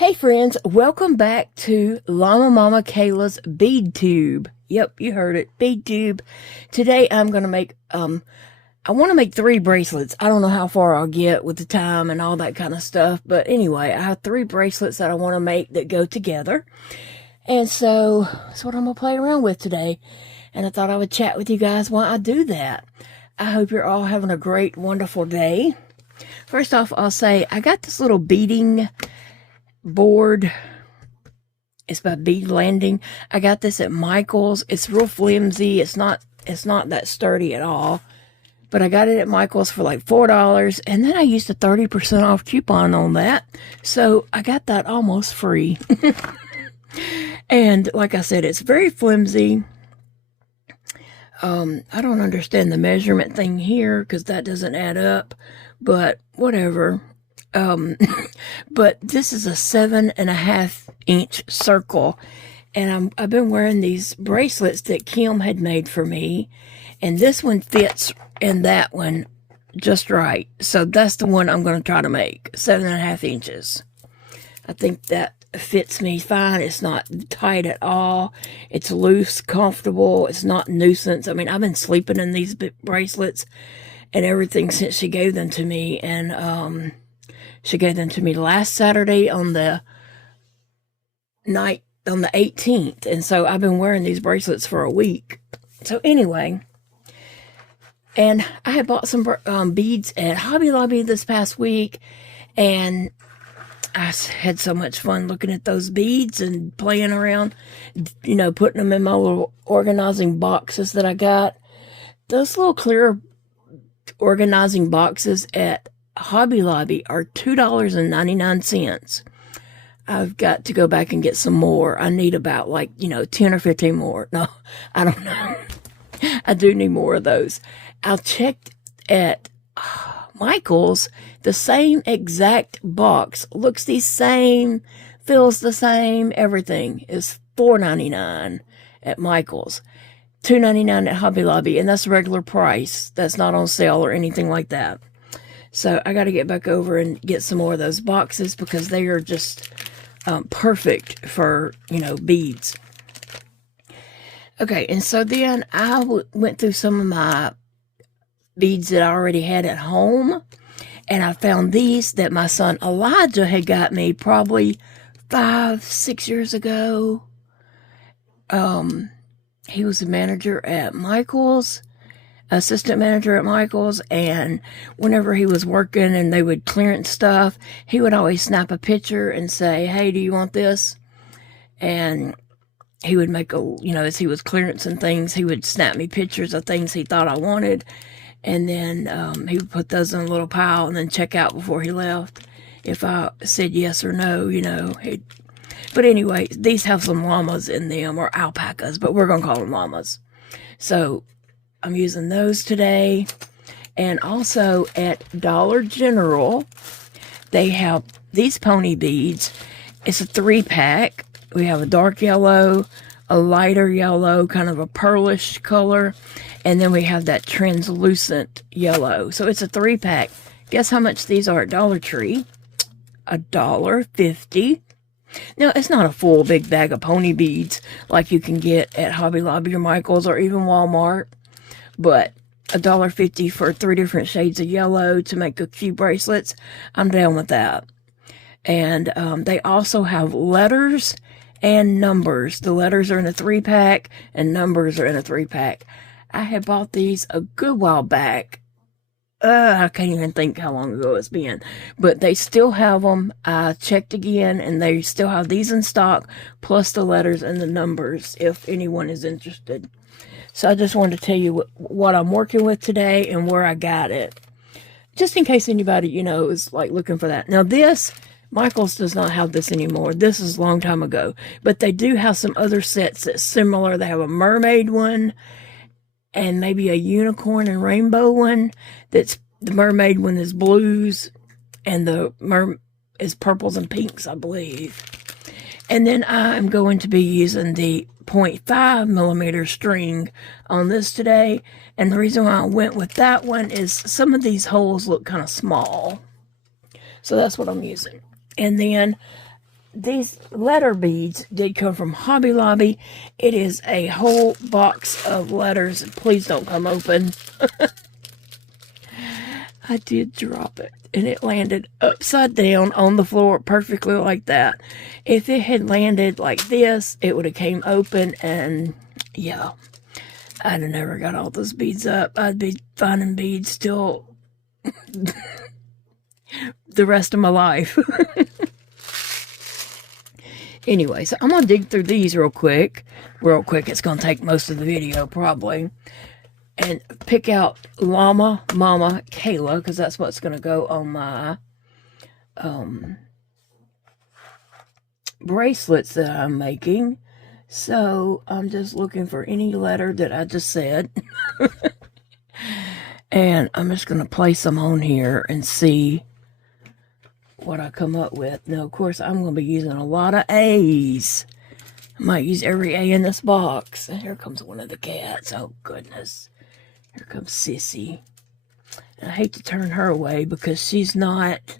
Hey friends, welcome back to Llama Mama Kayla's Bead Tube. Yep, you heard it, Bead Tube. Today I'm going to make, I want to make 3 bracelets. I don't know how far I'll get with the time and all that kind of stuff. But anyway, I have 3 bracelets that I want to make that go together. And so that's what I'm going to play around with today. And I thought I would chat with you guys while I do that. I hope you're all having a great, wonderful day. First off, I'll say I got this little beading board. It's by Bead Landing. I got this at Michael's. It's real flimsy. It's not that sturdy at all. But I got it at Michael's for like $4, and then I used a 30% off coupon on that. So I got that almost free. And like I said, it's very flimsy. I don't understand the measurement thing here because that doesn't add up, but whatever. But this is a 7.5 inch circle, and I've been wearing these bracelets that Kim had made for me, and this one fits in that one just right. So that's the one I'm going to try to make, 7.5 inches. I think that fits me fine. It's not tight at all. It's loose, comfortable. It's not nuisance. I mean, I've been sleeping in these bracelets and everything since she gave them to me, and she gave them to me last Saturday on the 18th. And so I've been wearing these bracelets for a week. So anyway, and I had bought some beads at Hobby Lobby this past week. And I had so much fun looking at those beads and playing around, you know, putting them in my little organizing boxes that I got. Those little clear organizing boxes at Hobby Lobby are $2.99. I've got to go back and get some more. I need about 10 or 15 more. No, I don't know. I do need more of those. I checked at Michael's. The same exact box looks the same, feels the same. Everything is $4.99 at Michael's. $2.99 at Hobby Lobby, and that's the regular price. That's not on sale or anything like that. So I got to get back over and get some more of those boxes because they are just perfect for, beads. Okay, and so then I went through some of my beads that I already had at home, and I found these that my son Elijah had got me probably 5-6 years ago. He was a manager at Michael's. Assistant manager at Michael's, and whenever he was working and they would clearance stuff, he would always snap a picture and say, "Hey, do you want this?" And he would make as he was clearancing things, he would snap me pictures of things he thought I wanted, and then he would put those in a little pile and then check out before he left. If I said yes or no, but anyway, these have some llamas in them, or alpacas, but we're gonna call them llamas. So I'm using those today. And also at Dollar General, they have these pony beads. It's a 3-pack. We have a dark yellow, a lighter yellow, kind of a pearlish color, and then we have that translucent yellow. So it's a 3-pack. Guess how much these are at Dollar Tree? $1.50. Now, it's not a full big bag of pony beads like you can get at Hobby Lobby or Michael's or even Walmart. But $1.50 for 3 different shades of yellow to make a few bracelets, I'm down with that. And they also have letters and numbers. The letters are in a 3-pack and numbers are in a 3-pack. I had bought these a good while back. I can't even think how long ago it's been. But they still have them. I checked again, and they still have these in stock, plus the letters and the numbers, if anyone is interested. So I just wanted to tell you what I'm working with today and where I got it. Just in case anybody, is looking for that. Now this, Michael's does not have this anymore. This is a long time ago. But they do have some other sets that's similar. They have a mermaid one and maybe a unicorn and rainbow one. The mermaid one is blues and the is purples and pinks, I believe. And then I'm going to be using the 0.5 millimeter string on this today. And the reason why I went with that one is some of these holes look kind of small. So that's what I'm using. And then these letter beads did come from Hobby Lobby. It is a whole box of letters. Please don't come open. I did drop it, and it landed upside down on the floor perfectly like that. If it had landed like this, it would have came open, and yeah, I'd have never got all those beads up. I'd be finding beads till the rest of my life. Anyway, so I'm going to dig through these real quick. It's going to take most of the video, probably. And pick out Llama, Mama, Kayla, because that's what's going to go on my bracelets that I'm making. So I'm just looking for any letter that I just said. And I'm just going to place them on here and see what I come up with. Now, of course, I'm going to be using a lot of A's. I might use every A in this box. And here comes one of the cats. Oh, goodness. Here comes Sissy. And I hate to turn her away because she's not,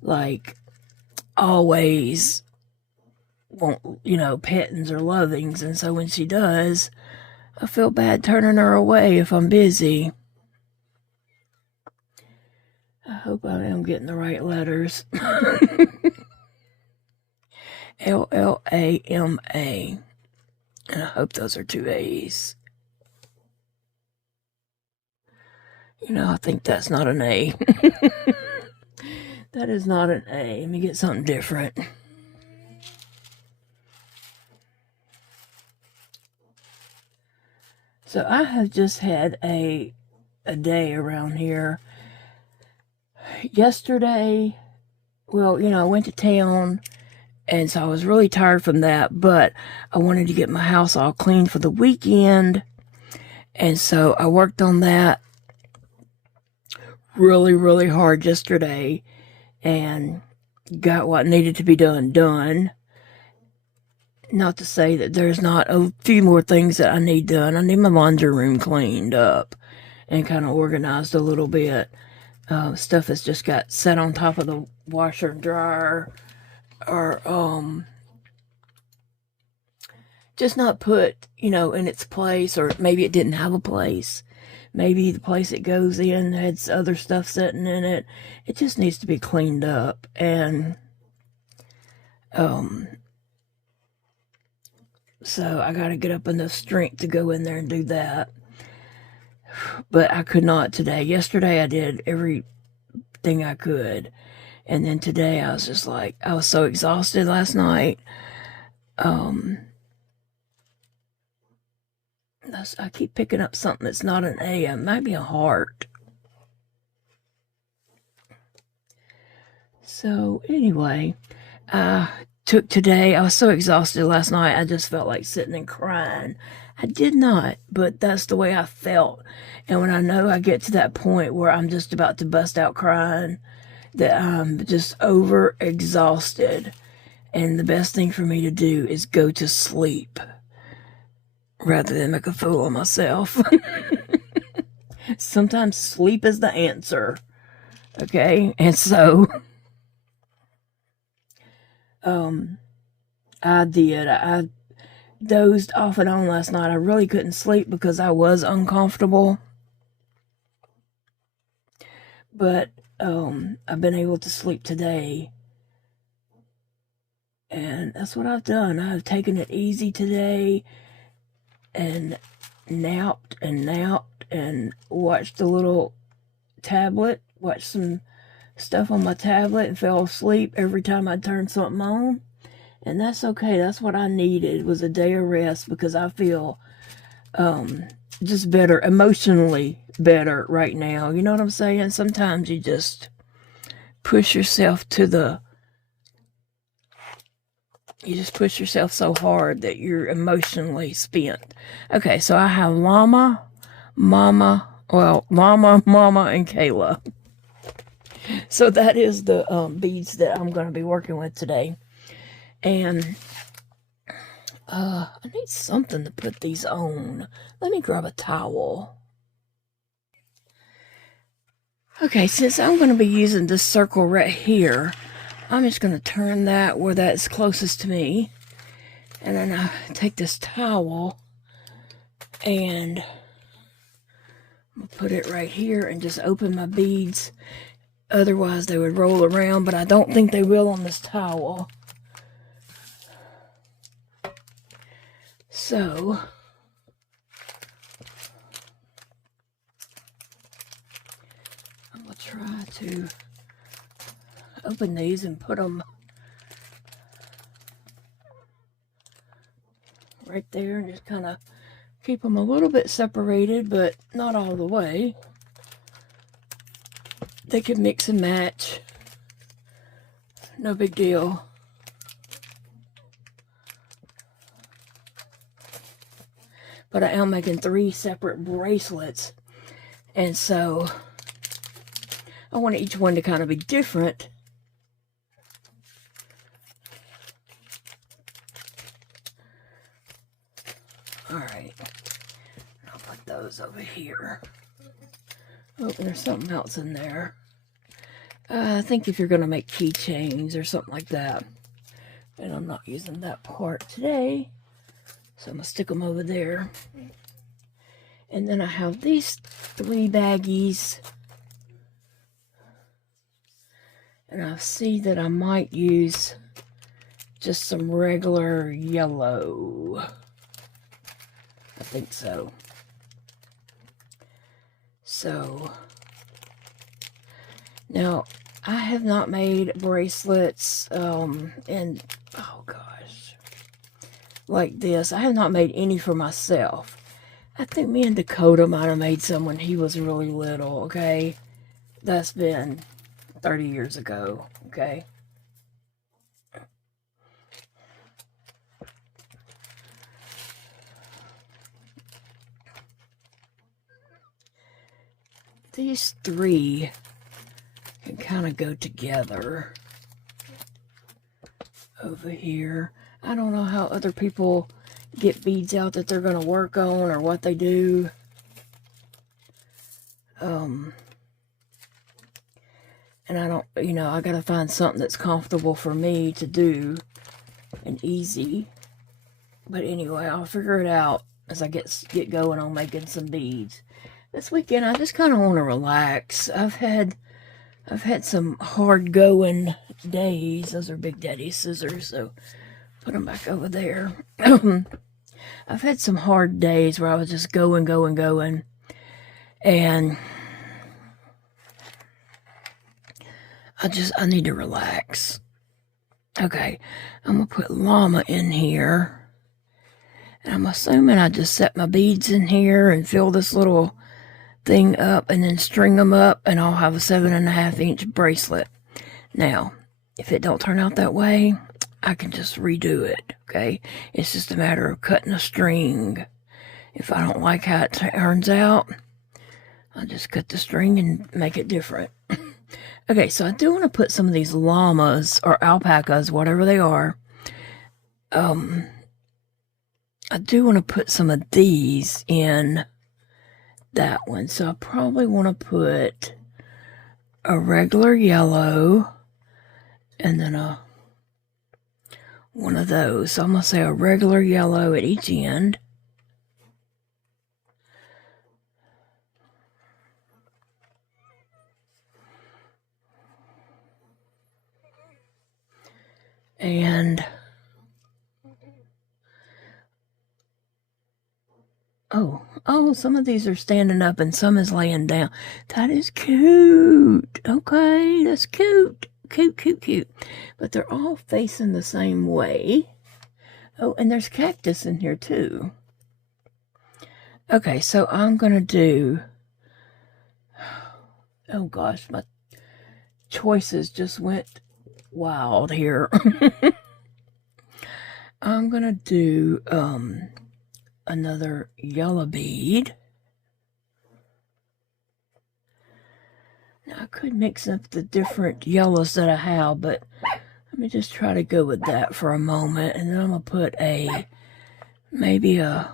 like, always want, pettings or lovings. And so when she does, I feel bad turning her away if I'm busy. I hope I am getting the right letters. L-L-A-M-A. And I hope those are 2 A's. I think that's not an A. That is not an A. Let me get something different. So I have just had a day around here. Yesterday, I went to town, and so I was really tired from that, but I wanted to get my house all clean for the weekend, and so I worked on that really, really hard yesterday, and got what needed to be done. Not to say that there's not a few more things that I need done. I need my laundry room cleaned up and kind of organized a little bit. Stuff that's just got set on top of the washer and dryer, or just not put, in its place, or maybe it didn't have a place. Maybe the place it goes in had other stuff sitting in it. It just needs to be cleaned up, and so I got to get up enough strength to go in there and do that. But I could not today. Yesterday I did everything I could. And then today I was just like, I was so exhausted last night. I keep picking up something that's not an A. It might be a heart. So anyway, I was so exhausted last night. I just felt like sitting and crying. I did not, but that's the way I felt. And when I know I get to that point where I'm just about to bust out crying, that I'm just over exhausted, and the best thing for me to do is go to sleep rather than make a fool of myself. Sometimes sleep is the answer. Okay? And so I dozed off and on last night. I really couldn't sleep because I was uncomfortable. But I've been able to sleep today. And that's what I've done. I've taken it easy today and napped and watched a little tablet, watched some stuff on my tablet and fell asleep every time I turned something on. And that's okay. That's what I needed, was a day of rest, because I feel just better, emotionally better right now. You know what I'm saying? Sometimes you just push yourself so hard that you're emotionally spent. Okay, so I have Llama, Mama, and Kayla. So that is the beads that I'm going to be working with today. And I need something to put these on. Let me grab a towel. Okay, since I'm going to be using this circle right here, I'm just going to turn that where that's closest to me. And then I take this towel and I'm going to put it right here and just open my beads. Otherwise they would roll around, but I don't think they will on this towel. So I'm going to try to open these and put them right there and just kind of keep them a little bit separated, but not all the way. They can mix and match. No big deal. But I am making 3 separate bracelets. And so I want each one to kind of be different. Alright. I'll put those over here. Oh, there's something else in there. I think if you're going to make keychains or something like that. And I'm not using that part today. So I'm going to stick them over there. And then I have these 3 baggies. And I see that I might use just some regular yellow. I think so. So, now, I have not made bracelets, and, oh gosh, like this. I have not made any for myself. I think me and Dakota might have made some when he was really little, okay? That's been 30 years ago, okay? These 3 can kind of go together over here. I don't know how other people get beads out that they're going to work on or what they do. And I don't, you know, I got to find something that's comfortable for me to do and easy. But anyway, I'll figure it out as I get going on making some beads. This weekend, I just kind of want to relax. I've had some hard going days. Those are Big Daddy's scissors, so put them back over there. I've had some hard days where I was just going, and I need to relax. Okay, I'm gonna put Llama in here, and I'm assuming I just set my beads in here and fill this little thing up and then string them up, and I'll have a 7.5-inch bracelet. Now, if it don't turn out that way, I can just redo it, okay? It's just a matter of cutting a string. If I don't like how it turns out, I'll just cut the string and make it different. Okay, so I do want to put some of these llamas or alpacas, whatever they are. I do want to put some of these in that one. So I probably want to put a regular yellow and then one of those. So I'm going to say a regular yellow at each end. And oh, some of these are standing up and some is laying down. That is cute. Okay, that's cute. Cute. But they're all facing the same way. Oh, and there's cactus in here too. Okay, so I'm going to do... Oh gosh, my choices just went wild here. I'm going to do another yellow bead. Now I could mix up the different yellows that I have, but let me just try to go with that for a moment, and then I'm going to put maybe a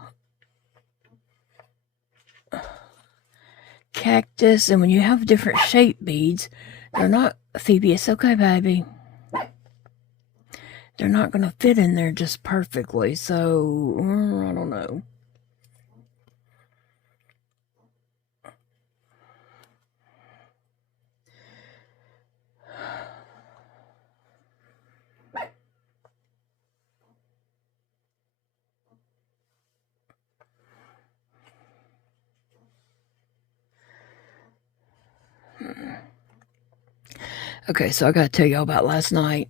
cactus. And when you have different shaped beads, they're not... Phoebe, it's okay, baby. they're not going to fit in there just perfectly. So, I don't know. Okay, so I got to tell y'all about last night.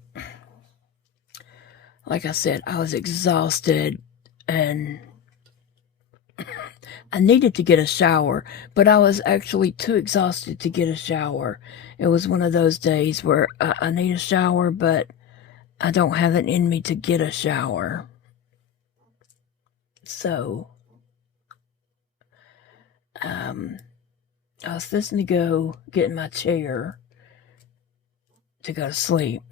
Like I said, I was exhausted and I needed to get a shower, but I was actually too exhausted to get a shower. It was one of those days where I need a shower, but I don't have it in me to get a shower. So, I was fixing to go get in my chair to go to sleep.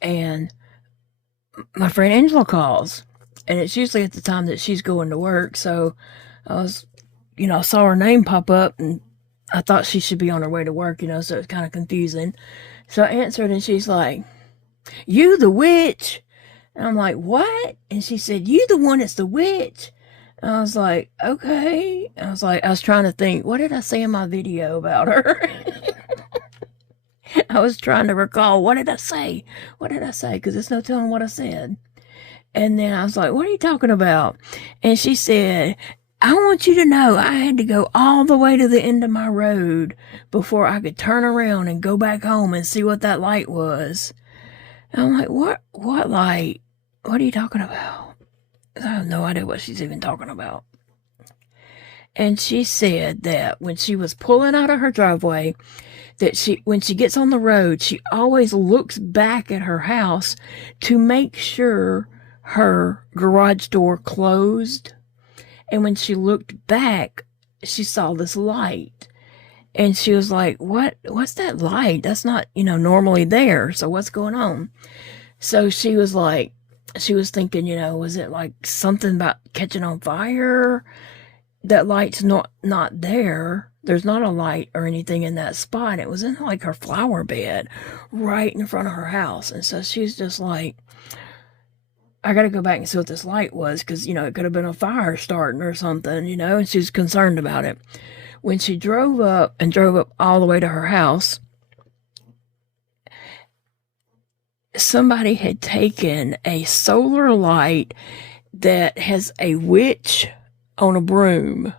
And my friend Angela calls, and it's usually at the time that she's going to work. So I was, I saw her name pop up, and I thought she should be on her way to work, so it's kind of confusing. So I answered, and she's like, "You the witch?" And I'm like, "What?" And she said, "You the one that's the witch." And I was like, "Okay." I was trying to think, what did I say in my video about her? I was trying to recall, what did I say? What did I say? Because there's no telling what I said. And then I was like, "What are you talking about?" And she said, "I want you to know I had to go all the way to the end of my road before I could turn around and go back home and see what that light was." And I'm like, what light? What are you talking about? I have no idea what she's even talking about. And she said that when she was pulling out of her driveway, that when she gets on the road, she always looks back at her house to make sure her garage door closed. And when she looked back, she saw this light. And she was like, what's that light? That's not, normally there. So what's going on? So she was thinking, was it like something about catching on fire? That light's not there. There's not a light or anything in that spot. It was in like her flower bed right in front of her house. And so she's just like, I got to go back and see what this light was, because, it could have been a fire starting or something, and she's concerned about it. When she drove up all the way to her house, somebody had taken a solar light that has a witch on a broom.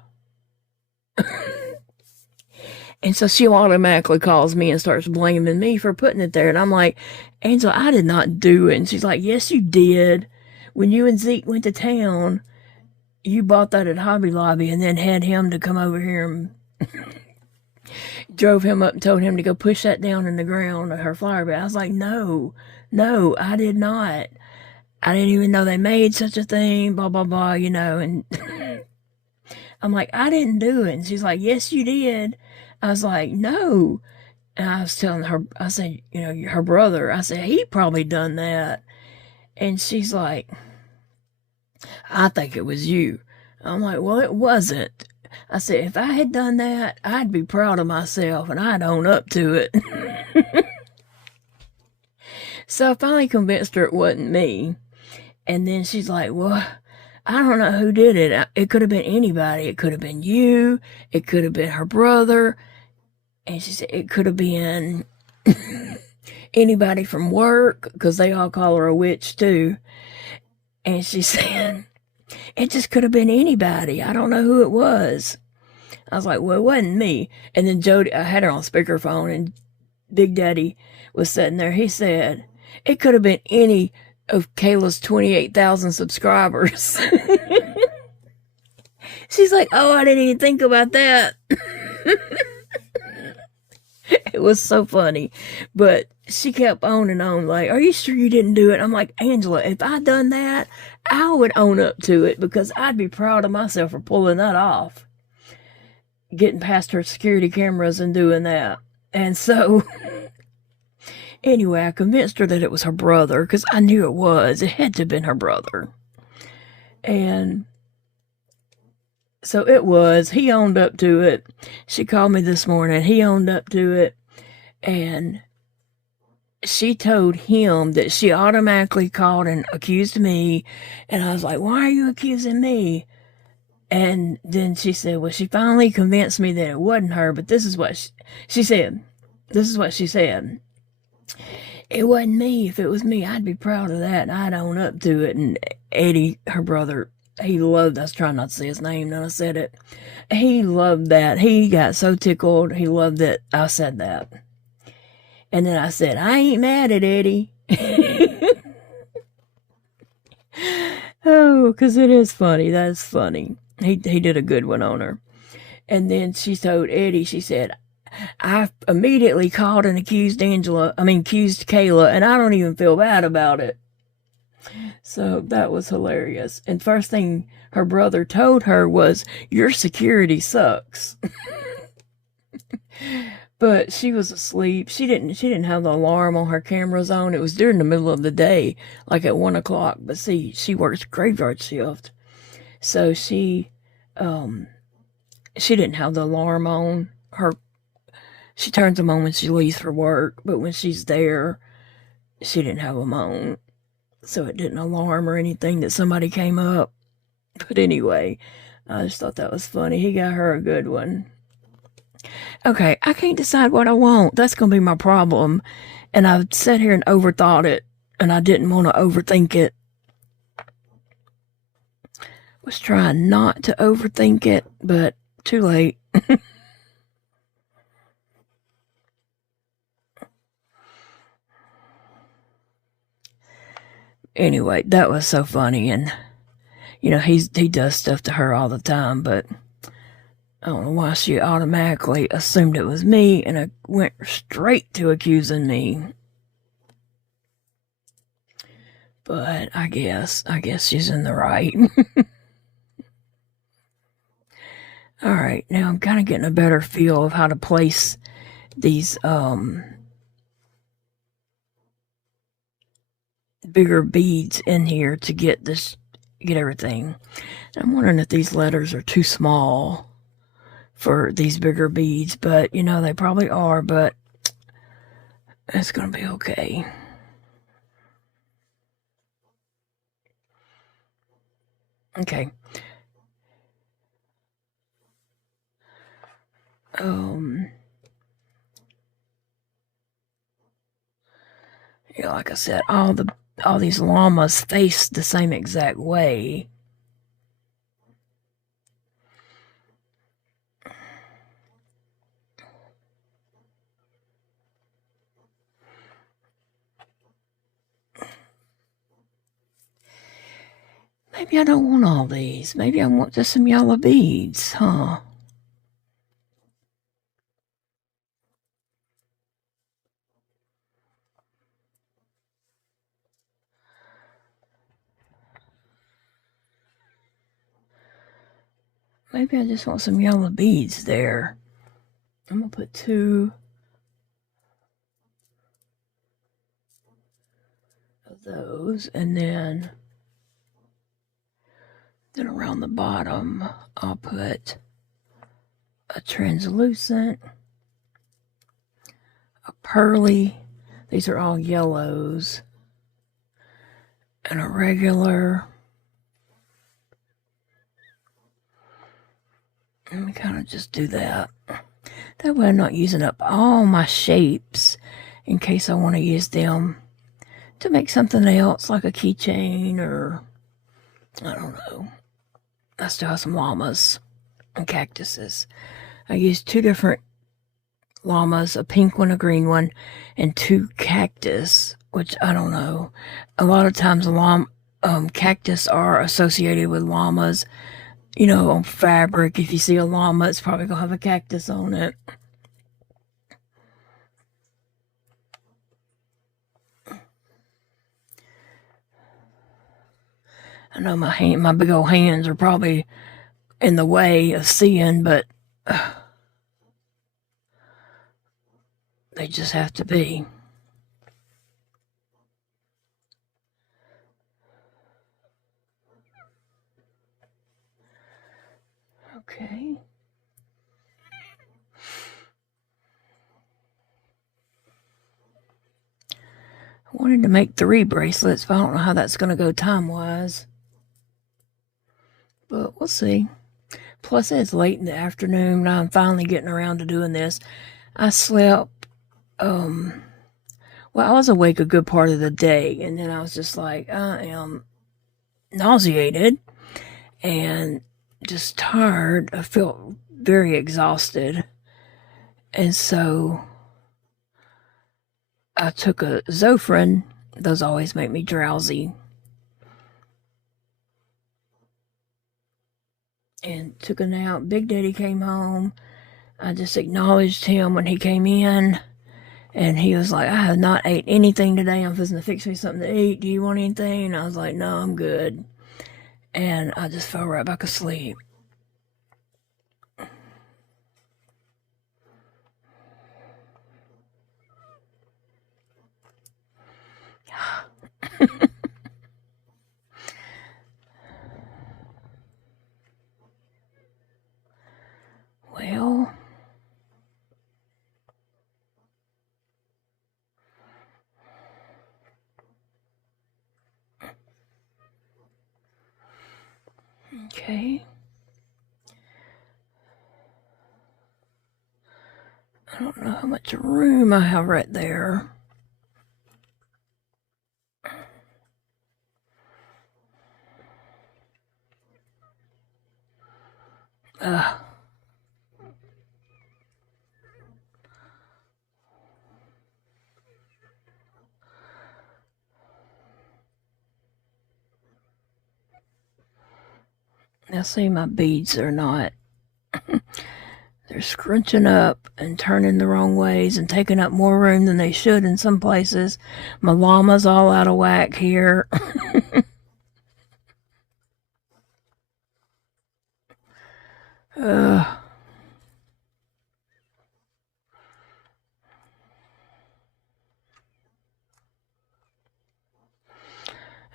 And so she automatically calls me and starts blaming me for putting it there. And I'm like, "Angela, I did not do it." And she's like, "Yes, you did. When you and Zeke went to town, you bought that at Hobby Lobby and then had him to come over here and drove him up and told him to go push that down in the ground at her flower bed." I was like, no, I did not. I didn't even know they made such a thing, blah, blah, blah, and I'm like, "I didn't do it." And she's like, "Yes, you did." I was like, "No." And I was telling her, I said, her brother, I said, "He probably done that." And she's like, "I think it was you." I'm like, "Well, it wasn't." I said, "If I had done that, I'd be proud of myself and I'd own up to it." So I finally convinced her it wasn't me. And then she's like, "Well, I don't know who did it. It could have been anybody. It could have been you. It could have been her brother." And she said, "It could have been anybody from work, because they all call her a witch too." And she said, "It just could have been anybody. I don't know who it was." I was like, "Well, it wasn't me." And then Jody, I had her on speakerphone, and Big Daddy was sitting there. He said, "It could have been any of Kayla's 28,000 subscribers." She's like, "Oh, I didn't even think about that." It was so funny. But she kept on and on, like, "Are you sure you didn't do it?" I'm like, "Angela, if I'd done that, I would own up to it, because I'd be proud of myself for pulling that off. Getting past her security cameras and doing that." And so, anyway, I convinced her that it was her brother, because I knew it was. It had to have been her brother. And so it was. He owned up to it. She called me this morning. He owned up to it. And she told him that she automatically called and accused me. And I was like, why are you accusing me? And then she said, well, she finally convinced me that it wasn't her, but this is what she said. This is what she said. It wasn't me. If it was me, I'd be proud of that. I'd own up to it. And Eddie, her brother, he loved, I was trying not to say his name, then I said it. He loved that. He got so tickled. He loved that I said that. And then I said, I ain't mad at Eddie. Oh, because it is funny. That's funny. He did a good one on her. And then she told Eddie, she said, I immediately called and accused Kayla, and I don't even feel bad about it. So that was hilarious. And first thing her brother told her was, your security sucks. But she was asleep. She didn't have the alarm on her cameras on. It was during the middle of the day, like at 1 o'clock. But see, she works graveyard shift. So she didn't have the alarm on. She turns them on when she leaves for work, but when she's there, she didn't have them on. So it didn't alarm or anything that somebody came up. But anyway, I just thought that was funny. He got her a good one. Okay, I can't decide what I want. That's going to be my problem. And I've sat here and overthought it, and I didn't want to overthink it. Was trying not to overthink it, but too late. Anyway, that was so funny, and he does stuff to her all the time, but I don't know why she automatically assumed it was me, and it went straight to accusing me. But I guess she's in the right. All right, now I'm kind of getting a better feel of how to place these bigger beads in here to get everything. I'm wondering if these letters are too small for these bigger beads, but they probably are, but it's gonna be okay. Okay. Like I said, all these llamas face the same exact way. Maybe I don't want all these. Maybe I want just some yellow beads, huh? Maybe I just want some yellow beads there. I'm going to put 2 of those, and then around the bottom, I'll put a translucent, a pearly, these are all yellows, and a regular. Let me kind of just do that. That way I'm not using up all my shapes in case I want to use them to make something else, like a keychain, or I don't know. I still have some llamas and cactuses. I used 2 different llamas, a pink one, a green one, and 2 cactus, which I don't know. A lot of times cactus are associated with llamas. On fabric, if you see a llama, it's probably going to have a cactus on it. I know my big old hands are probably in the way of seeing, but they just have to be. Okay. wanted to make 3 bracelets, but I don't know how that's going to go time-wise. But we'll see. Plus, it's late in the afternoon, and I'm finally getting around to doing this. I slept, well, I was awake a good part of the day, and then I was just like, I am nauseated and just tired. I felt very exhausted. And so I took a Zofran. Those always make me drowsy. And took a nap. Big Daddy came home. I just acknowledged him when he came in. And he was like, I have not ate anything today. I'm supposed to fix me something to eat. Do you want anything? And I was like, no, I'm good. And I just fell right back asleep. Well, okay. I don't know how much room I have right there. Now see, my beads are not, they're scrunching up and turning the wrong ways and taking up more room than they should in some places. My llama's all out of whack here.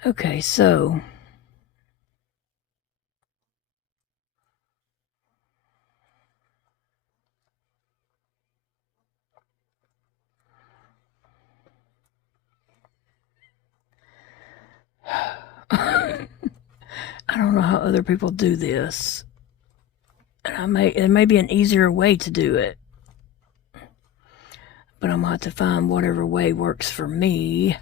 Okay, so I don't know how other people do this. And it may be an easier way to do it. But I'm going to have to find whatever way works for me.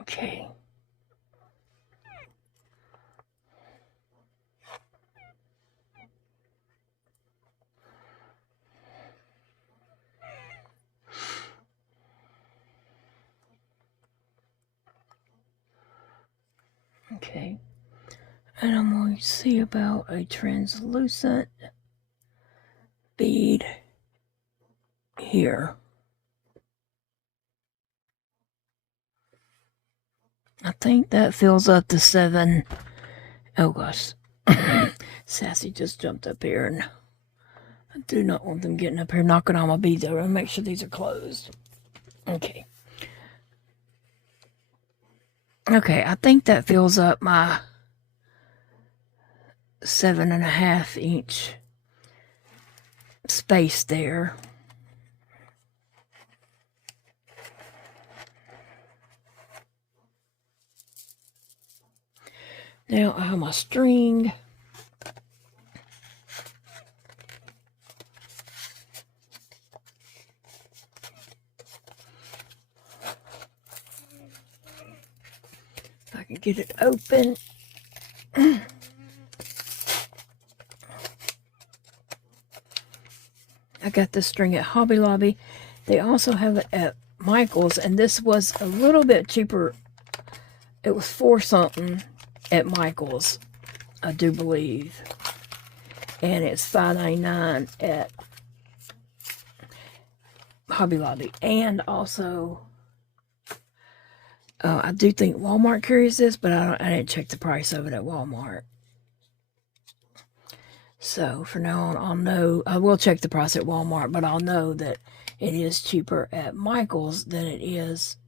Okay. Okay. And I'm going to see about a translucent bead here. I think that fills up the 7. Oh gosh. Sassy just jumped up here, and I do not want them getting up here knocking on my beads. I want to make sure these are closed. Okay. Okay, I think that fills up my 7.5 inch space there. Now I have my string. If I can get it open. I got this string at Hobby Lobby. They also have it at Michael's, and this was a little bit cheaper. It was $4 something at Michael's, I do believe. And it's $5.99 at Hobby Lobby. And also, I do think Walmart carries this, but I didn't check the price of it at Walmart. So for now on, I'll know. I will check the price at Walmart, but I'll know that it is cheaper at Michael's than it is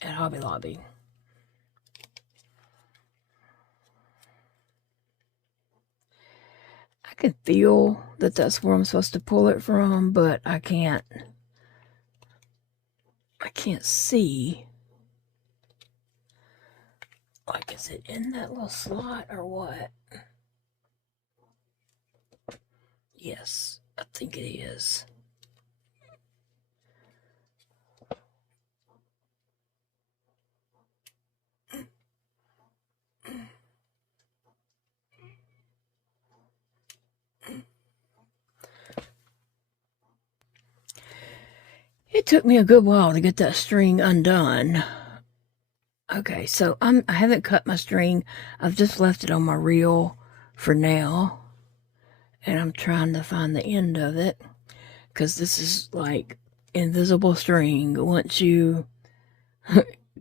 at Hobby Lobby. I can feel that that's where I'm supposed to pull it from, but I can't see. Like, is it in that little slot or what? Yes, I think it is. It took me a good while to get that string undone. Okay, so I haven't cut my string. I've just left it on my reel for now. And I'm trying to find the end of it. Because this is like invisible string. Once you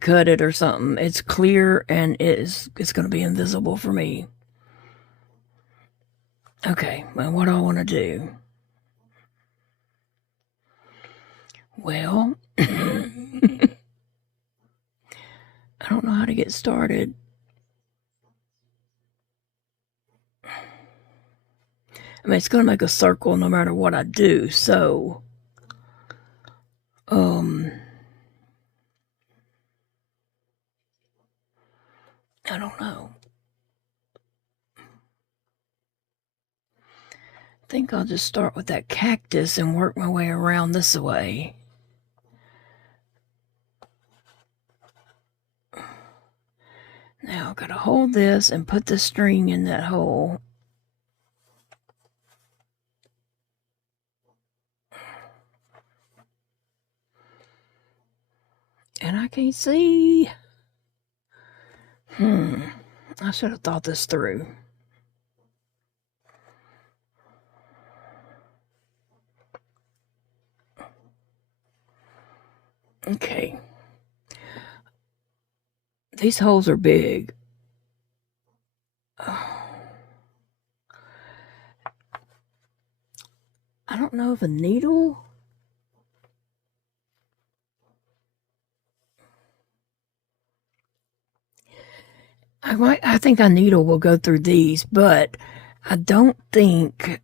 cut it or something, it's clear and it's going to be invisible for me. Okay, well, what do I want to do? Well, I don't know how to get started. I mean, it's going to make a circle no matter what I do, so I don't know. I think I'll just start with that cactus and work my way around this way. Now I've got to hold this and put the string in that hole. And I can't see. I should have thought this through. Okay. These holes are big. I don't know if a needle. I think a needle will go through these, but I don't think.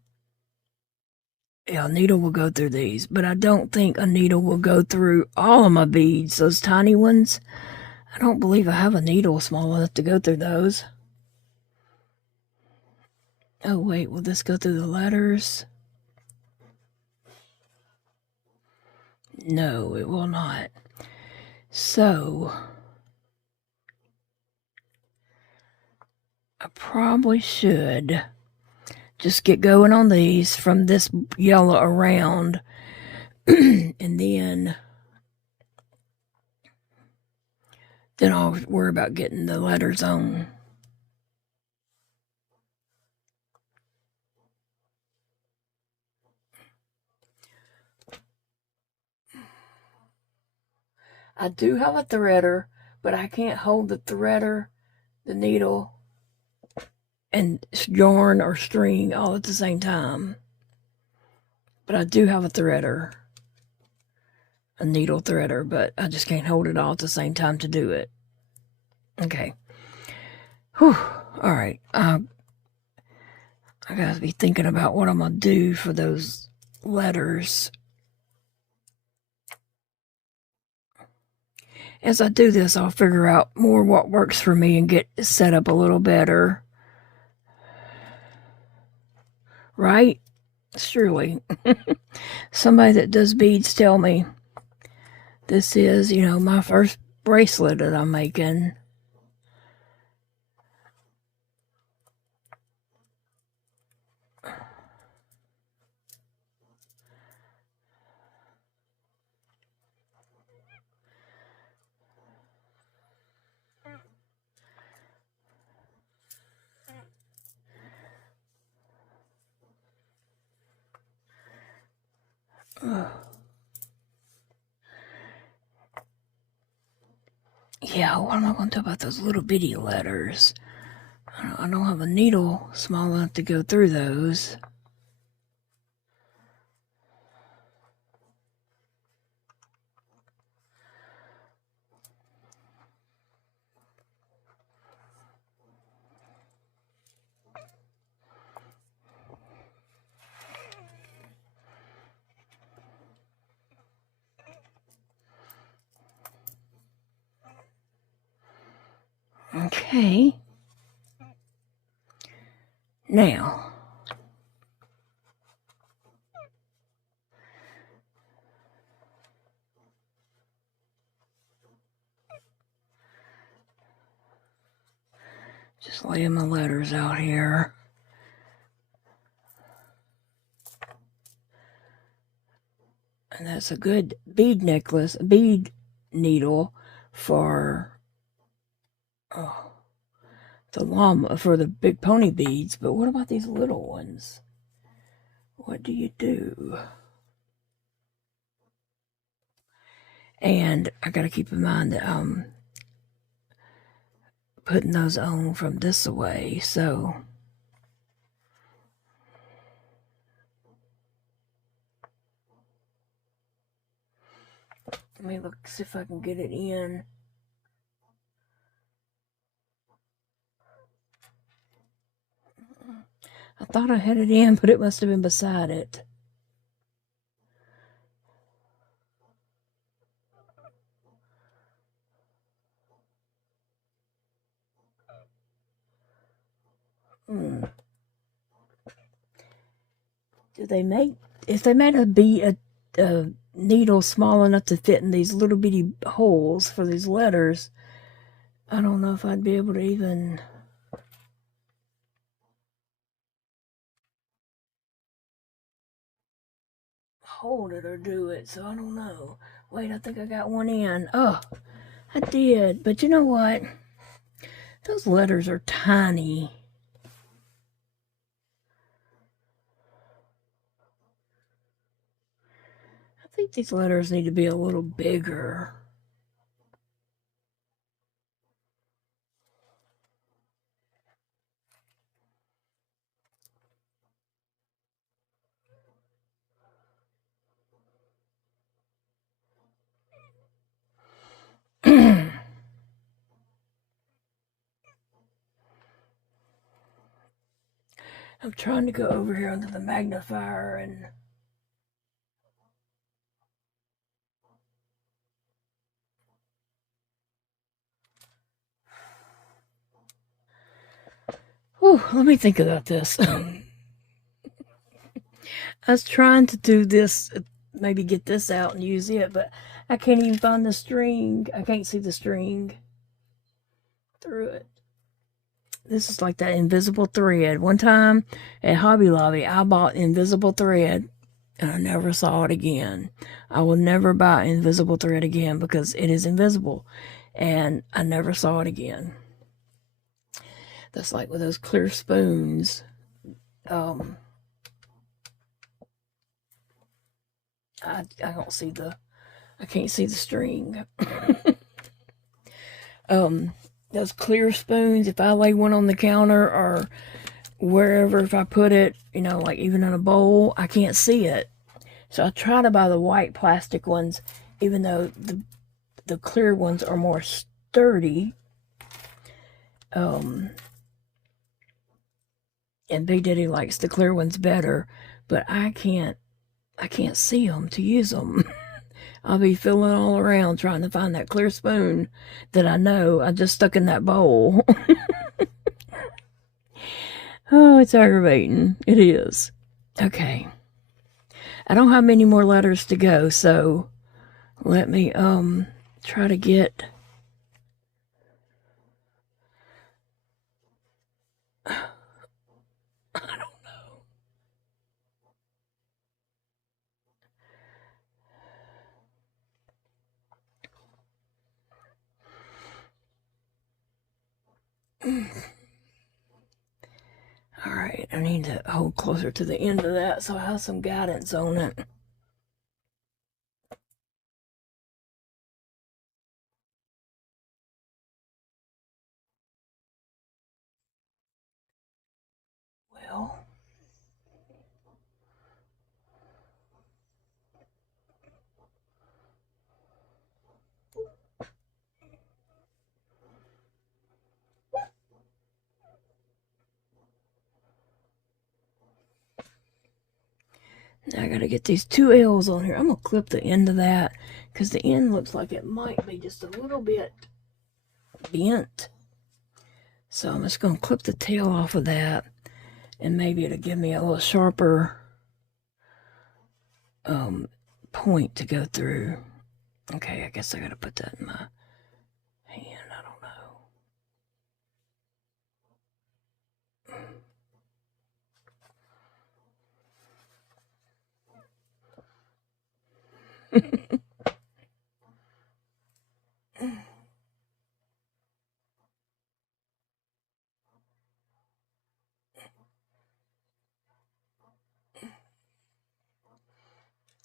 Yeah, a needle will go through these, but I don't think a needle will go through all of my beads, those tiny ones. I don't believe I have a needle small enough to go through those. Oh, wait, will this go through the letters? No, it will not. So, I probably should just get going on these from this yellow around, and then I'll worry about getting the letters on. I do have a threader, but I can't hold the threader, the needle, and yarn or string all at the same time. But I do have a threader, a needle threader, but I just can't hold it all at the same time to do it. Okay. Whew. All right. I gotta be thinking about what I'm gonna do for those letters. As I do this, I'll figure out more what works for me and get set up a little better. Right? Surely. Somebody that does beads tell me this is, my first bracelet that I'm making. Yeah, what am I going to do about those little bitty letters? I don't have a needle small enough to go through those. Okay. Now, just laying my letters out here. And that's a good bead necklace, a bead needle for the llama, for the big pony beads. But what about these little ones? What do you do? And I gotta keep in mind that I'm putting those on from this away, so let me look, see if I can get it in. I thought I had it in, but it must have been beside it. Do they make, if they made a needle small enough to fit in these little bitty holes for these letters, I don't know if I'd be able to even hold it or do it, so I don't know. Wait, I think I got one in. Oh, I did, but you know what? Those letters are tiny. I think these letters need to be a little bigger. I'm trying to go over here under the magnifier and let me think about this. I was trying to do this, maybe get this out and use it, but I can't even find the string. I can't see the string through it. This is like that invisible thread. One time at Hobby Lobby, I bought invisible thread and I never saw it again. I will never buy invisible thread again because it is invisible, and I never saw it again. That's like with those clear spoons. I don't see I can't see the string. Those clear spoons, if I lay one on the counter or wherever, if I put it, like even in a bowl, I can't see it. So I try to buy the white plastic ones, even though the clear ones are more sturdy. And Big Daddy likes the clear ones better, but I can't see them to use them. I'll be feeling all around trying to find that clear spoon that I know I just stuck in that bowl. Oh, it's aggravating. It is. Okay. I don't have many more letters to go, so let me try to get I don't know. All right, I need to hold closer to the end of that so I have some guidance on it. Well, now I gotta get these two L's on here. I'm gonna clip the end of that because the end looks like it might be just a little bit bent. So I'm just going to clip the tail off of that, and maybe it'll give me a little sharper point to go through. Okay, I guess I got to put that in my hand. I don't know.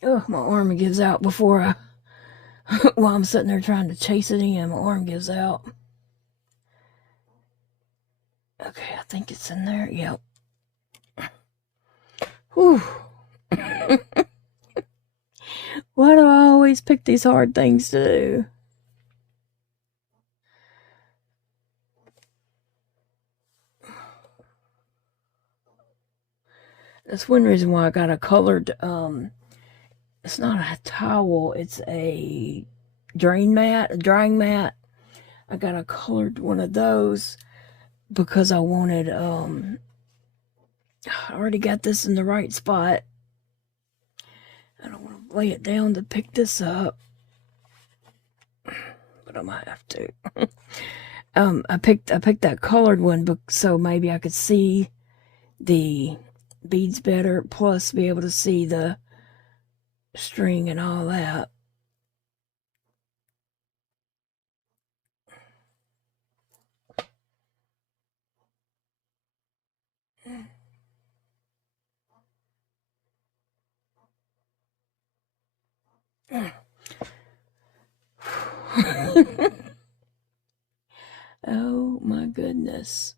Oh, my arm gives out before I, while I'm sitting there trying to chase it in, my arm gives out. Okay, I think it's in there. Yep. Whew. Why do I always pick these hard things to do? That's one reason why I got a colored, it's not a towel, it's a drying mat. I got a colored one of those because I wanted, I already got this in the right spot. I don't want to lay it down to pick this up, but I might have to. I picked that colored one so maybe I could see the beads better, plus be able to see the string and all that. Oh my goodness.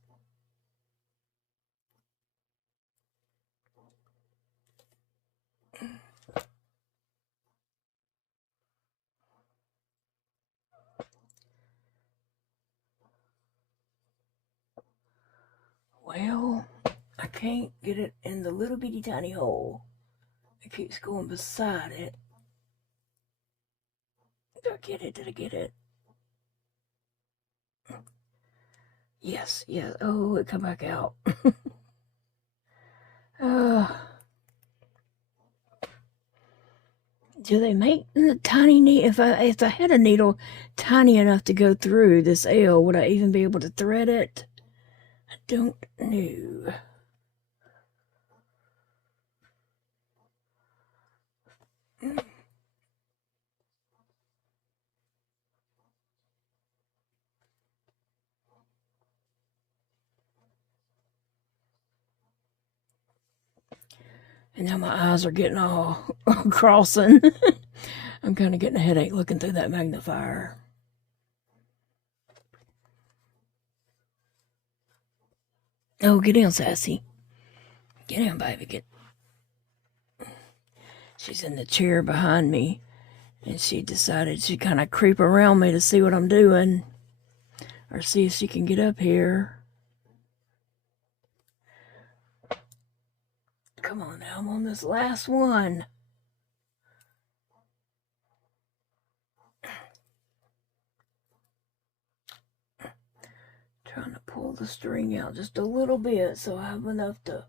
Well, I can't get it in the little bitty tiny hole. It keeps going beside it. Did I get it? Did I get it? Yes, yes. Oh, it come back out. Do they make the tiny needle? If I had a needle tiny enough to go through this L, would I even be able to thread it? I don't know. And now my eyes are getting all crossing. I'm kind of getting a headache looking through that magnifier. Oh, get down, Sassy. Get down, baby. Get. She's in the chair behind me, and she decided she'd kind of creep around me to see what I'm doing, or see if she can get up here. Come on now, I'm on this last one. Trying to pull the string out just a little bit so I have enough to...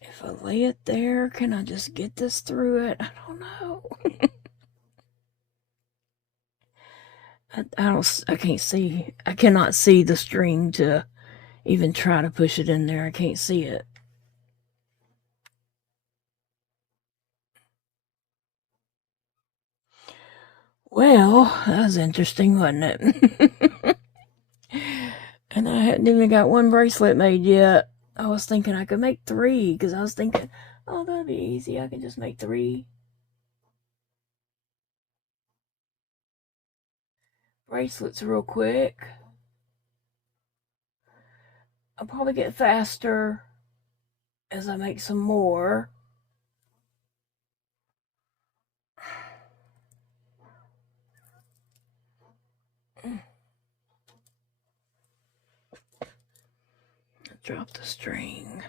If I lay it there, can I just get this through it? I don't know. I can't see. I cannot see the string to even try to push it in there. I can't see it. Well, that was interesting, wasn't it? And I hadn't even got one bracelet made yet. I was thinking I could make 3, because I was thinking, oh, that'd be easy. I can just make 3 bracelets real quick. I'll probably get faster as I make some more. Drop the string.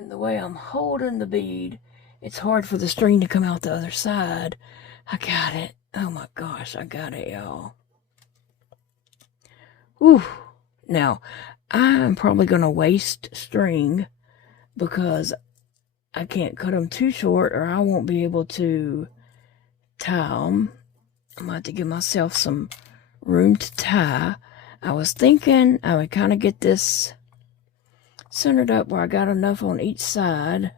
And the way I'm holding the bead, it's hard for the string to come out the other side. I got it. Oh my gosh, I got it, y'all. Ooh. Now, I'm probably going to waste string because I can't cut them too short or I won't be able to tie them. I'm going to have to give myself some room to tie. I was thinking I would kind of get this centered up where I got enough on each side.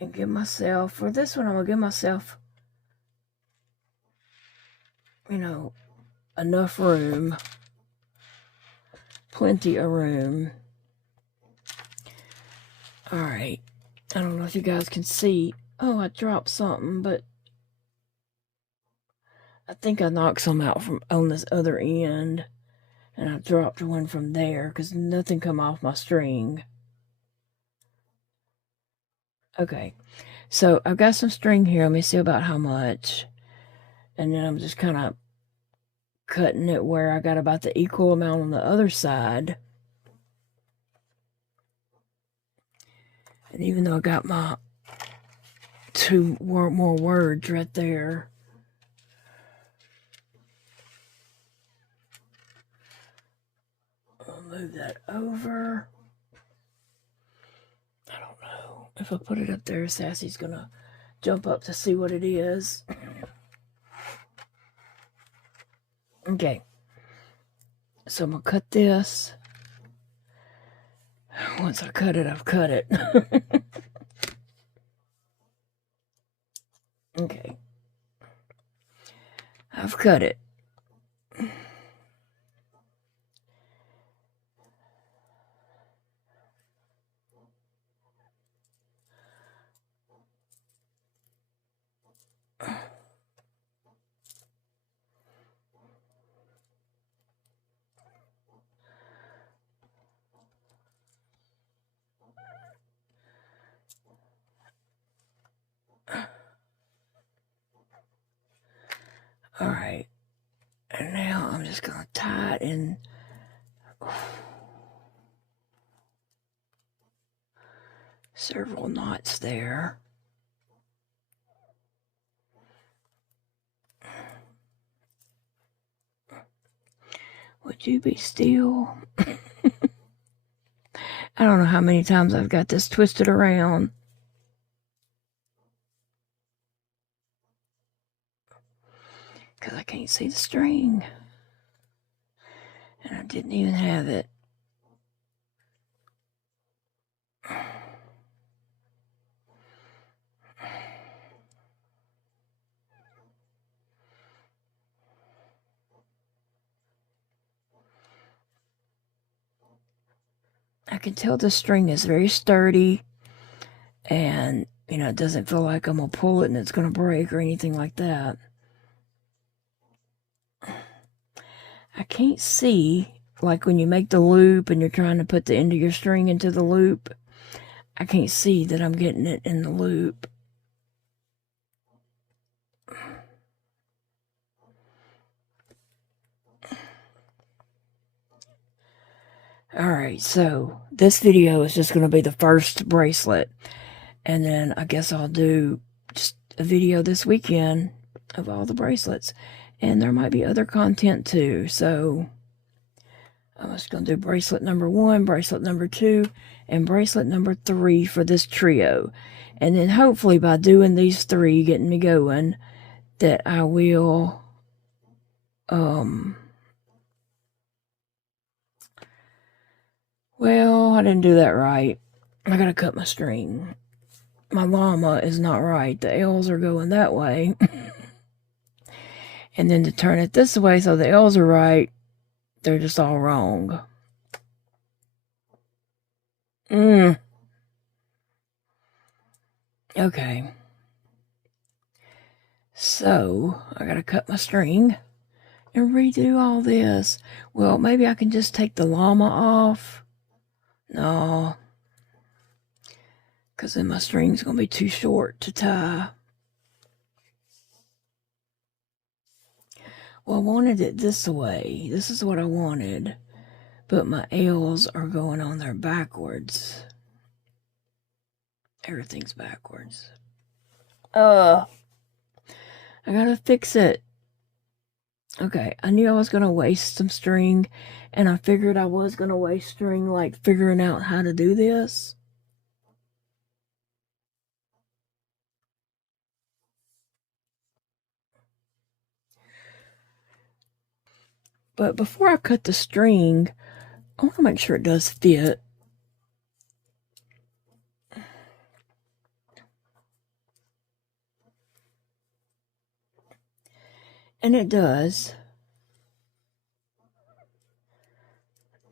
And give myself, for this one, I'm going to give myself, you know, enough room. Plenty of room. Alright. I don't know if you guys can see. Oh, I dropped something, but I think I knocked some out from on this other end. And I dropped one from there because nothing come off my string. Okay. So I've got some string here. Let me see about how much. And then I'm just kind of cutting it where I got about the equal amount on the other side. And even though I got my two more words right there, I'll move that over. I don't know. If I put it up there, Sassy's gonna jump up to see what it is. Okay. So I'm gonna cut this. Once I cut it, I've cut it. Okay. I've cut it. Alright, and now I'm just going to tie it in. Several knots there. Would you be still? I don't know how many times I've got this twisted around. Because I can't see the string. And I didn't even have it. I can tell the string is very sturdy. And, you know, it doesn't feel like I'm going to pull it and it's going to break or anything like that. I can't see, like when you make the loop and you're trying to put the end of your string into the loop, I can't see that I'm getting it in the loop. Alright, so this video is just going to be the first bracelet. And then I guess I'll do just a video this weekend of all the bracelets. And there might be other content too. So I'm just going to do bracelet number 1, bracelet number 2, and bracelet number 3 for this trio. And then hopefully by doing these 3, getting me going, that I will, well, I didn't do that right. I gotta cut my string. My llama is not right. The L's are going that way. And then to turn it this way so the L's are right, they're just all wrong. Okay. So, I gotta cut my string and redo all this. Well, maybe I can just take the llama off. No. because then my string's going to be too short to tie. Well, I wanted it this way. This is what I wanted. But my L's are going on there backwards. Everything's backwards. I gotta fix it. Okay, I knew I was gonna waste some string, and I figured I was gonna waste string, like figuring out how to do this. But before I cut the string, I want to make sure it does fit. And it does.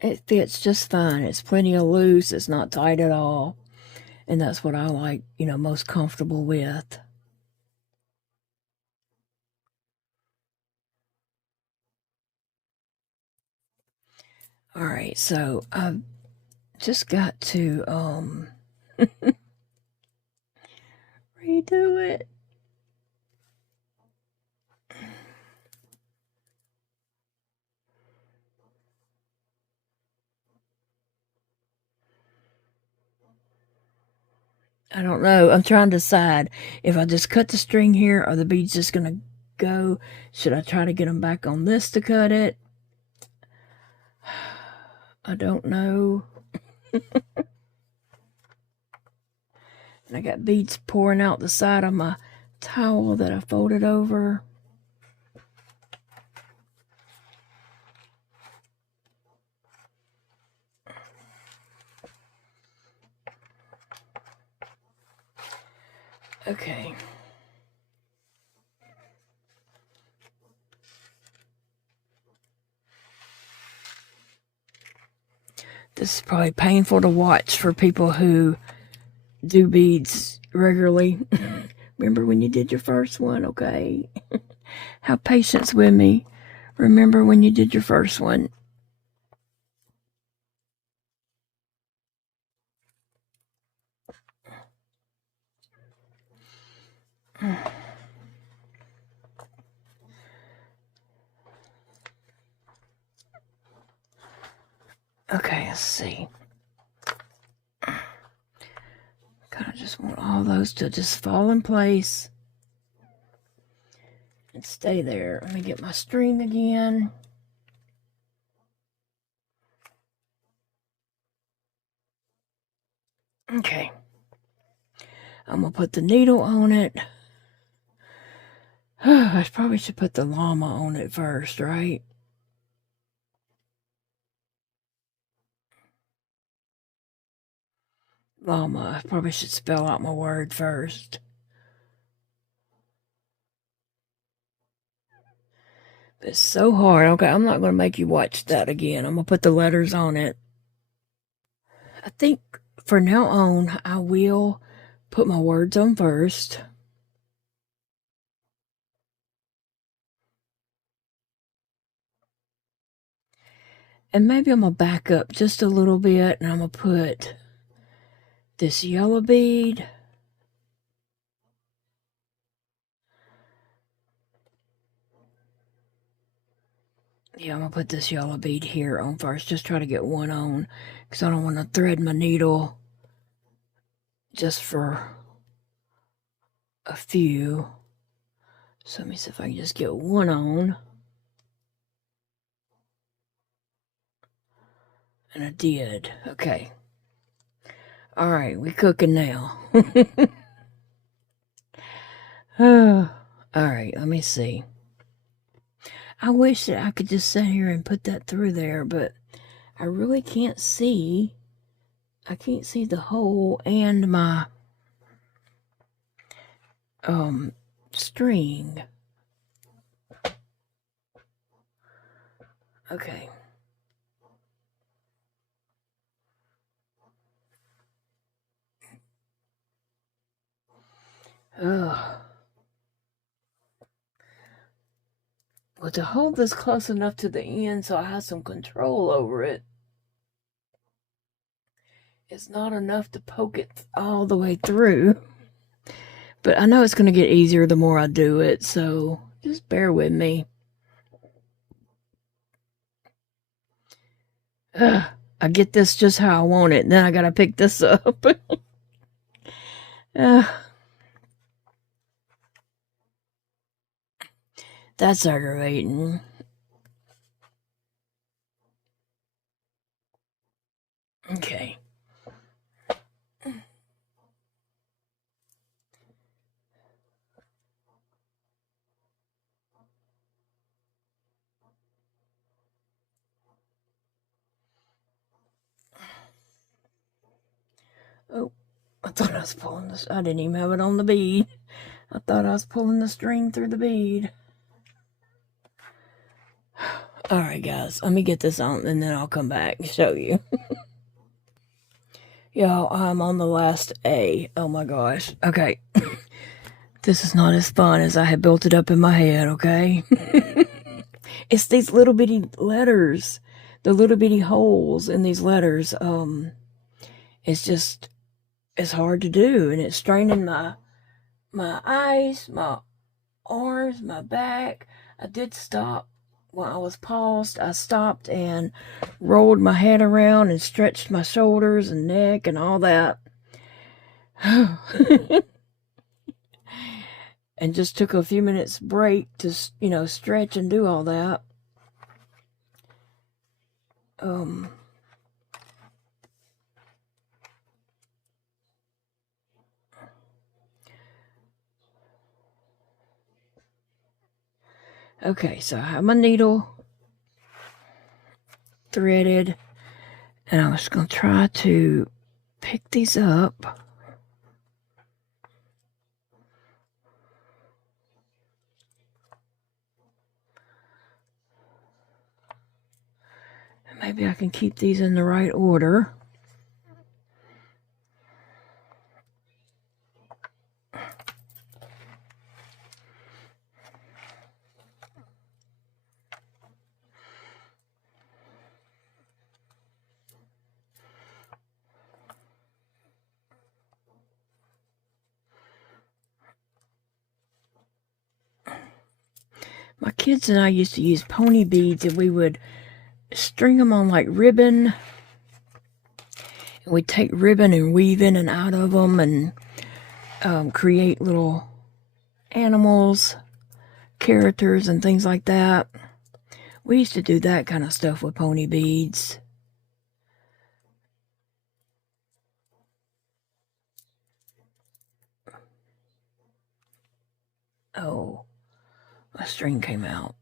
It fits just fine. It's plenty of loose. It's not tight at all. And that's what I like, most comfortable with. All right, so I've just got to redo it. I don't know. I'm trying to decide if I just cut the string here, or the bead's just going to go. Should I try to get them back on this to cut it? I don't know. And I got beads pouring out the side of my towel that I folded over. Okay. This is probably painful to watch for people who do beads regularly. Remember when you did your first one, okay? Have patience with me. Remember when you did your first one. Okay, let's see. Kind of just want all those to just fall in place and stay there. Let me get my string again. Okay. I'm going to put the needle on it. I probably should put the llama on it first, right? Llama. I probably should spell out my word first. It's so hard. Okay, I'm not going to make you watch that again. I'm going to put the letters on it. I think for now on, I will put my words on first. And maybe I'm going to back up just a little bit, and I'm going to put this yellow bead. Yeah, I'm going to put this yellow bead here on first. Just try to get one on, because I don't want to thread my needle just for a few. So let me see if I can just get one on. And I did. Okay. All right, we cooking now. All right, let me see. I wish that I could just sit here and put that through there, but I really can't see. I can't see the hole and my string. Okay. Ugh. Well, to hold this close enough to the end so I have some control over it, it's not enough to poke it all the way through. But I know it's going to get easier the more I do it, so just bear with me. I get this just how I want it, and then I got to pick this up. That's aggravating. Okay. Oh, I thought I was pulling this. I didn't even have it on the bead. I thought I was pulling the string through the bead. Alright, guys. Let me get this on, and then I'll come back and show you. Y'all, I'm on the last A. Oh my gosh. Okay. This is not as fun as I had built it up in my head, okay? It's these little bitty letters. The little bitty holes in these letters. It's hard to do, and it's straining my eyes, my arms, my back. I did stop when I was paused. I stopped and rolled my head around and stretched my shoulders and neck and all that. And just took a few minutes break to, stretch and do all that. Okay, so I have my needle threaded, and I was going to try to pick these up. Maybe I can keep these in the right order. My kids and I used to use pony beads, and we would string them on like ribbon. And we'd take ribbon and weave in and out of them and create little animals, characters, and things like that. We used to do that kind of stuff with pony beads. Oh, my string came out.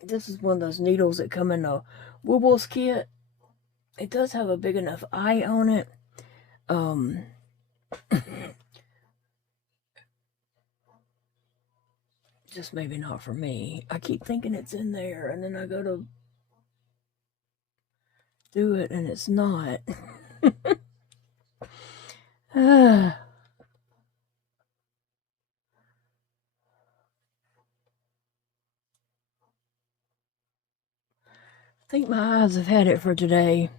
This is one of those needles that come in a Woobles kit. It does have a big enough eye on it. Just maybe not for me. I keep thinking it's in there, and then I go to do it, and it's not. I think my eyes have had it for today.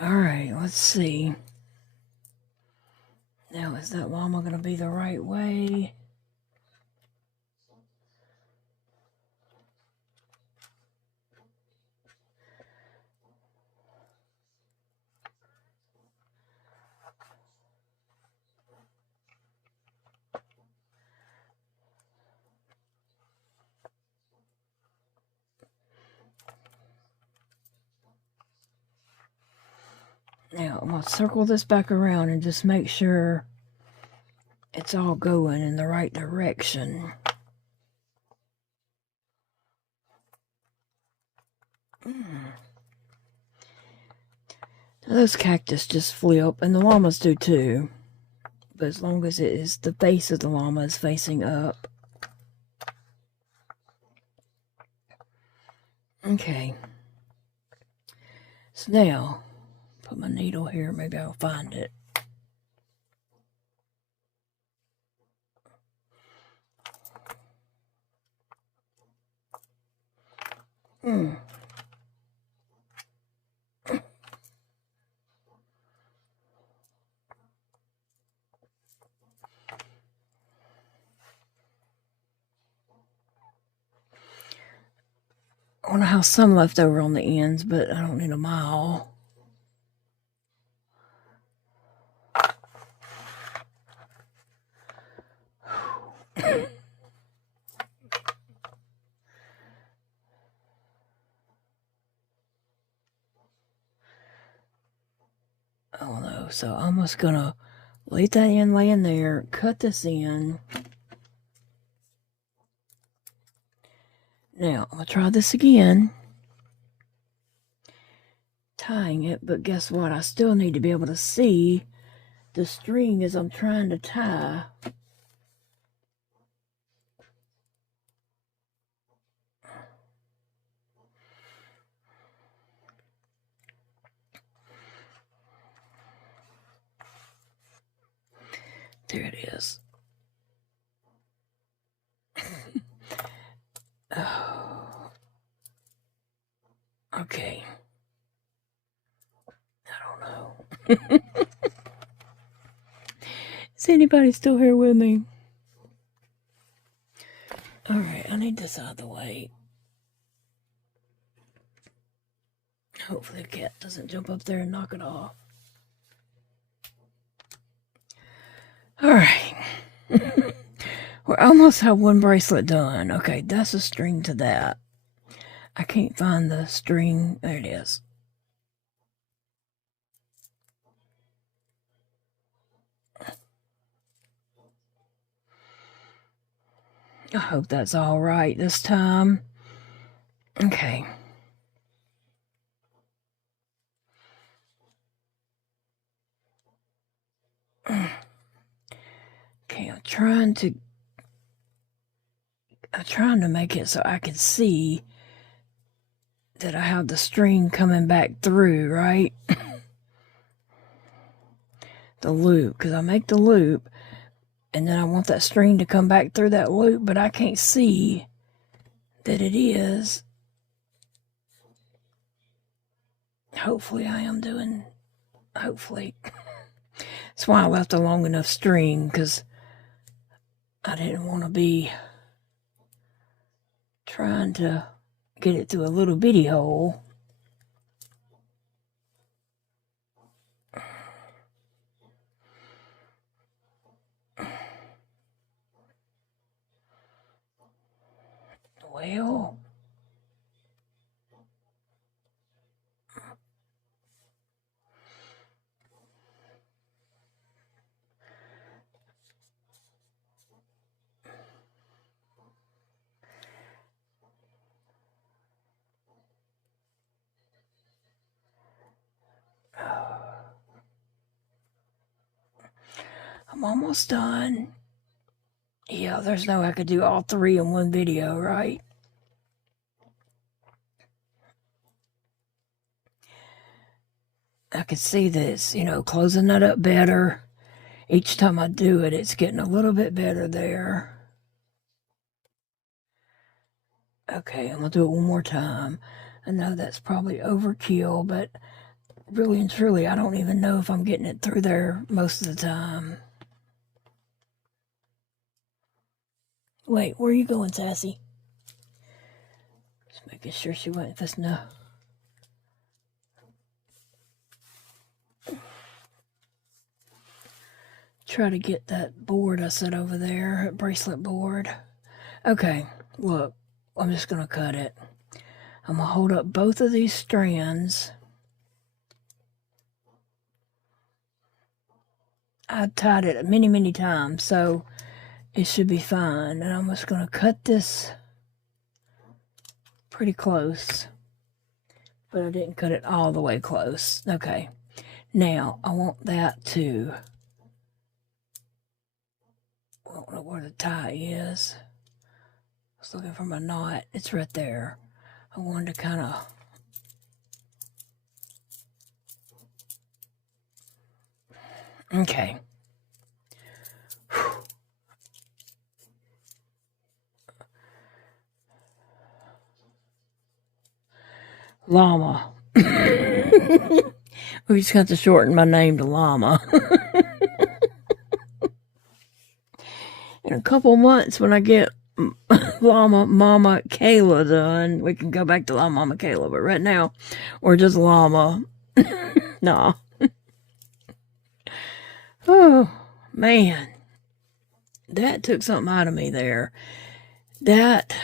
Alright, let's see. Now, is that llama going to be the right way? Now, I'm going to circle this back around and just make sure it's all going in the right direction. Those cactus just flip, and the llamas do too. But as long as it is the face of the llama is facing up. Okay. So now, put my needle here, maybe I'll find it. I want to have some left over on the ends, but I don't need them all. Oh no, so I'm just gonna leave that end laying there, cut this in. Now, I'm gonna try this again. Tying it, but guess what? I still need to be able to see the string as I'm trying to tie. There it is. Oh. Okay. I don't know. Is anybody still here with me? Alright, I need this out of the way. Hopefully the cat doesn't jump up there and knock it off. Alright. We almost have one bracelet done. Okay, that's a string to that. I can't find the string. There it is. I hope that's all right this time. Okay. Okay, I'm trying to make it so I can see that I have the string coming back through, right? The loop, because I make the loop, and then I want that string to come back through that loop, but I can't see that it is. Hopefully I am doing, hopefully. That's why I left a long enough string, because I didn't want to be trying to get it through a little bitty hole. Well, I'm almost done. Yeah, there's no way I could do all three in one video, right? I can see this, closing that up better. Each time I do it, it's getting a little bit better there. Okay, I'm going to do it one more time. I know that's probably overkill, but really and truly, I don't even know if I'm getting it through there most of the time. Wait, where are you going, Sassy? Just making sure she wasn't fist enough. Try to get that board I set over there, bracelet board. Okay, look, I'm just going to cut it. I'm going to hold up both of these strands. I tied it many, many times, so it should be fine. And I'm just going to cut this pretty close, but I didn't cut it all the way close. Okay, now I want that to, I don't know where the tie is. I was looking for my knot. It's right there. I wanted to kind of, okay. Llama. We just got to shorten my name to Llama. In a couple months, when I get Llama Mama Kayla done, we can go back to Llama Mama Kayla. But right now, we're just Llama. Nah. Oh, man. That took something out of me there. That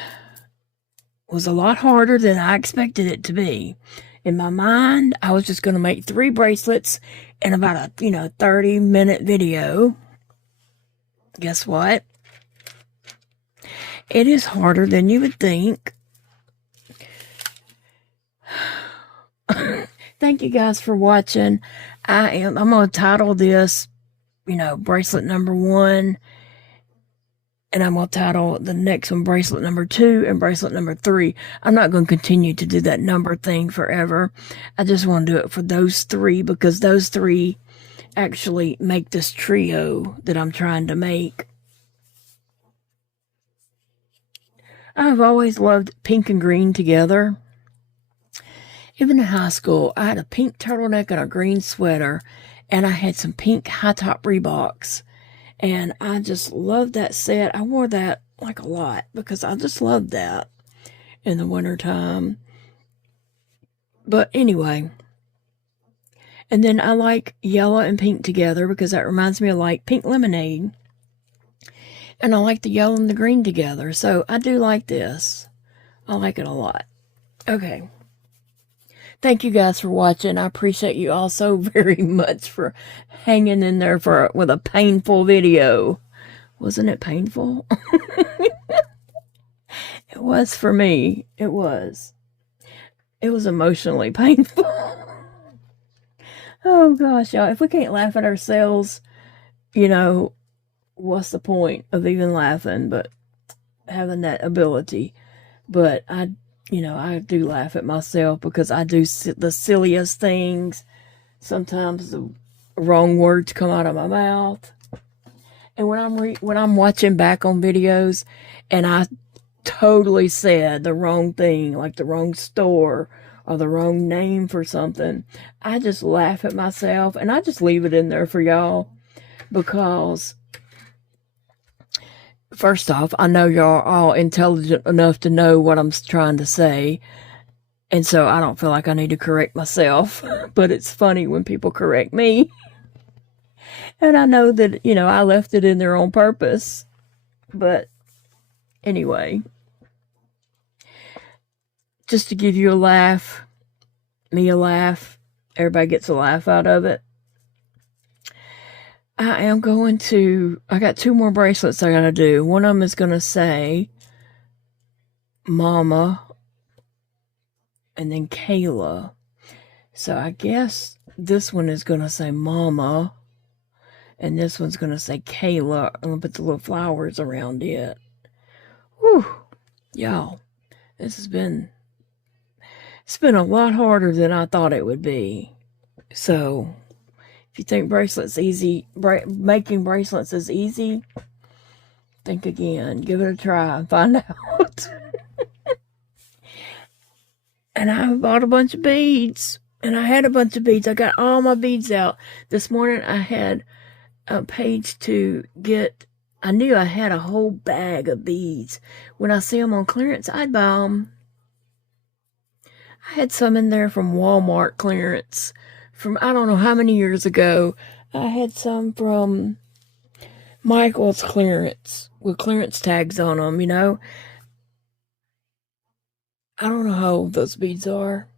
was a lot harder than I expected it to be. In my mind, I was just going to make 3 bracelets in about a, 30-minute video. Guess what? It is harder than you would think. Thank you guys for watching. I'm going to title this, bracelet number 1. And I'm going to title the next one bracelet number 2 and bracelet number 3. I'm not going to continue to do that number thing forever. I just want to do it for those 3 because those 3 actually make this trio that I'm trying to make. I've always loved pink and green together. Even in high school, I had a pink turtleneck and a green sweater, and I had some pink high-top Reeboks. And I just loved that set. I wore that like a lot because I just loved that in the wintertime. But anyway. And then I like yellow and pink together because that reminds me of like pink lemonade. And I like the yellow and the green together. So I do like this. I like it a lot. Okay. Thank you guys for watching. I appreciate you all so very much for hanging in there with a painful video. Wasn't it painful? It was for me. It was. It was emotionally painful. Oh gosh, y'all. If we can't laugh at ourselves, what's the point of even laughing, but having that ability? But I do laugh at myself because I do the silliest things. Sometimes the wrong words come out of my mouth. And when I'm watching back on videos and I totally said the wrong thing, like the wrong store or the wrong name for something, I just laugh at myself and I just leave it in there for y'all because first off, I know y'all are all intelligent enough to know what I'm trying to say. And so I don't feel like I need to correct myself. But it's funny when people correct me. And I know that, I left it in there on purpose. But anyway. Just to give you a laugh. Me a laugh. Everybody gets a laugh out of it. I got 2 more bracelets I gotta do. One of them is gonna say Mama and then Kayla. So I guess this one is gonna say Mama and this one's gonna say Kayla. I'm gonna put the little flowers around it. Whew. Y'all, it's been a lot harder than I thought it would be. So if you think making bracelets is easy, think again. Give it a try and find out. And I bought a bunch of beads. And I had a bunch of beads. I got all my beads out. This morning I had a page to get. I knew I had a whole bag of beads. When I see them on clearance, I'd buy them. I had some in there from Walmart clearance. From I don't know how many years ago. I had some from Michael's clearance with clearance tags on them, I don't know how old those beads are.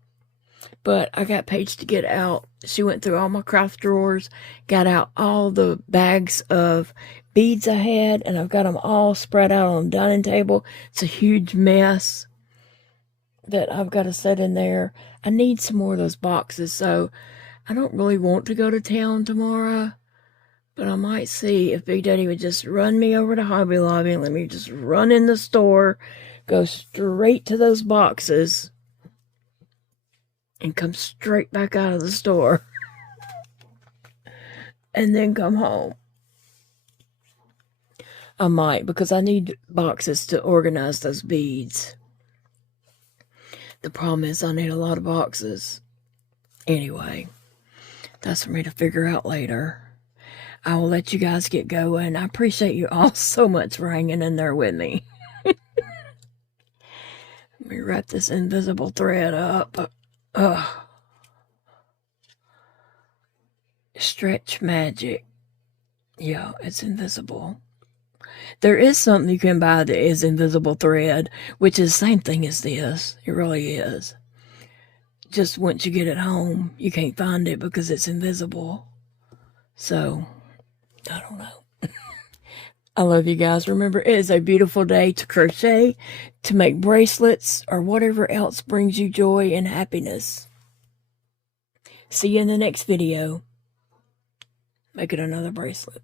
But I got Paige to get out. She went through all my craft drawers, got out all the bags of beads I had, and I've got them all spread out on the dining table. It's a huge mess that I've got to set in there. I need some more of those boxes, so I don't really want to go to town tomorrow, but I might see if Big Daddy would just run me over to Hobby Lobby and let me just run in the store, go straight to those boxes, and come straight back out of the store and then come home. I might, because I need boxes to organize those beads. The problem is I need a lot of boxes. Anyway, that's for me to figure out later. I will let you guys get going. I appreciate you all so much for hanging in there with me. Let me wrap this invisible thread up. Stretch magic. Yeah, it's invisible. There is something you can buy that is invisible thread, which is the same thing as this. It really is. Just once you get it home, you can't find it because it's invisible. So, I don't know. I love you guys. Remember, it is a beautiful day to crochet, to make bracelets, or whatever else brings you joy and happiness. See you in the next video. Making another bracelet.